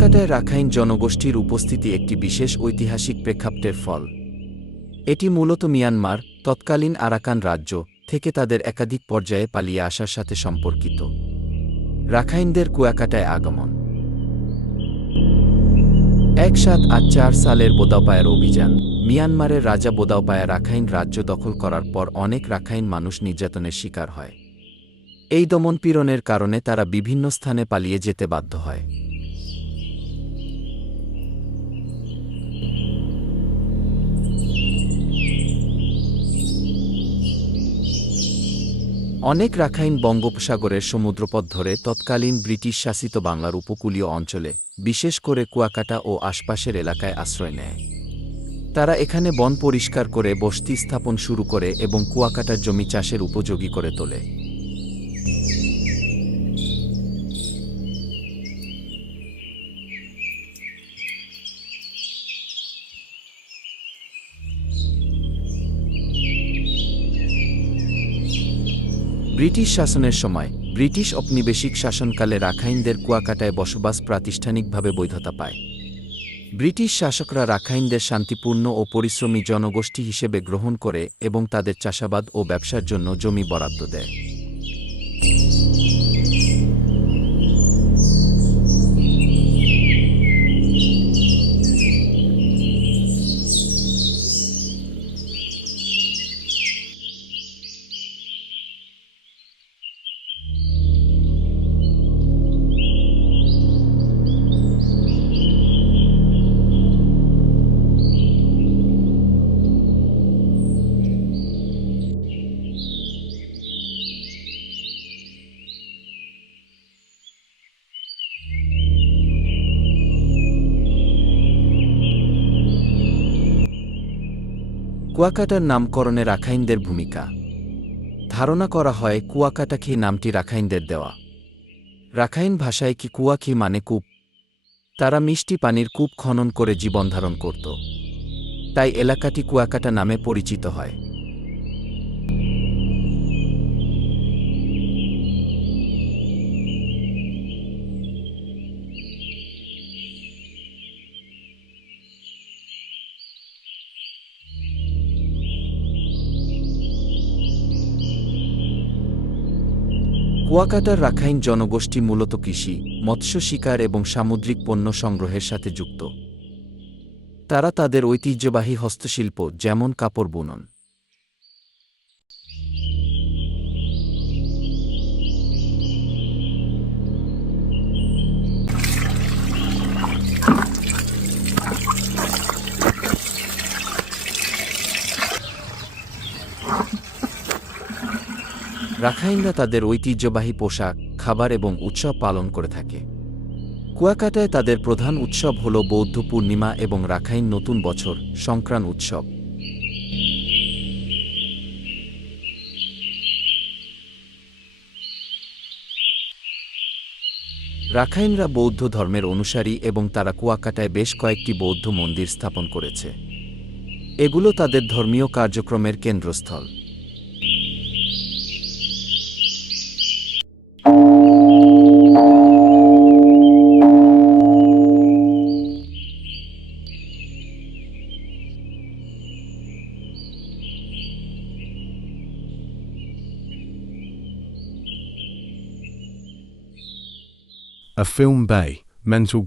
কুয়াকাটায় Rakhine জনগোষ্ঠীর উপস্থিতি একটি বিশেষ ঐতিহাসিক প্রেক্ষাপটের ফল। এটি মূলত মিয়ানমার, তৎকালীন আরাকান রাজ্য, থেকে তাদের একাধিক পর্যায়ে পালিয়ে আসার সাথে সম্পর্কিত। রাখাইনদের কুয়াকাটায় আগমন 1784 সালের বোদাওপায়ার অভিযান। মিয়ানমারের রাজা বোদাওপায়া রাখাইন রাজ্য দখল করার পর অনেক রাখাইন মানুষ নির্যাতনের শিকার হয়। এই দমনপীড়নের কারণে তারা বিভিন্ন স্থানে পালিয়ে যেতে বাধ্য হয়। অনেক রাখাইন বঙ্গোপসাগরের সমুদ্রপথ ধরে তৎকালীন ব্রিটিশ শাসিত বাংলার উপকূলীয় অঞ্চলে, বিশেষ করে কুয়াকাটা ও আশপাশের এলাকায় আশ্রয় নেয়। তারা এখানে বন পরিষ্কার করে বসতি স্থাপন শুরু করে এবং কুয়াকাটার জমি চাষের উপযোগী করে তোলে। ব্রিটিশ শাসনের সময়, ব্রিটিশ ঔপনিবেশিক শাসনকালে রাখাইনদের কুয়াকাটায় বসবাস প্রাতিষ্ঠানিকভাবে বৈধতা পায়। ব্রিটিশ শাসকরা রাখাইনদের শান্তিপূর্ণ ও পরিশ্রমী জনগোষ্ঠী হিসেবে গ্রহণ করে এবং তাদের চাষাবাদ ও ব্যবসার জন্য জমি বরাদ্দ দেয়। কুয়াকাটার নামকরণে রাখাইনদের ভূমিকা। ধারণা করা হয় কুয়াকাটাখি নামটি রাখাইনদের দেওয়া। রাখাইন ভাষায় কি কুয়াখি মানে কূপ। তারা মিষ্টি পানির কূপ খনন করে জীবনধারণ করত। তাই এলাকাটি কুয়াকাটা নামে পরিচিত হয়। কুয়াকাটার রাখাইন জনগোষ্ঠী মূলত কৃষি, মৎস্য শিকার এবং সামুদ্রিক পণ্য সংগ্রহের সাথে যুক্ত। তারা তাদের ঐতিহ্যবাহী হস্তশিল্প যেমন কাপড় বুনন, রাখাইনরা তাদের ঐতিহ্যবাহী পোশাক, খাবার এবং উৎসব পালন করে থাকে। কুয়াকাটায় তাদের প্রধান উৎসব হল বৌদ্ধ পূর্ণিমা এবং রাখাইন নতুন বছর, সংক্রান উৎসব। রাখাইনরা বৌদ্ধ ধর্মের অনুসারী এবং তারা কুয়াকাটায় বেশ কয়েকটি বৌদ্ধ মন্দির স্থাপন করেছে। এগুলো তাদের ধর্মীয় কার্যক্রমের কেন্দ্রস্থল। A film bay, mental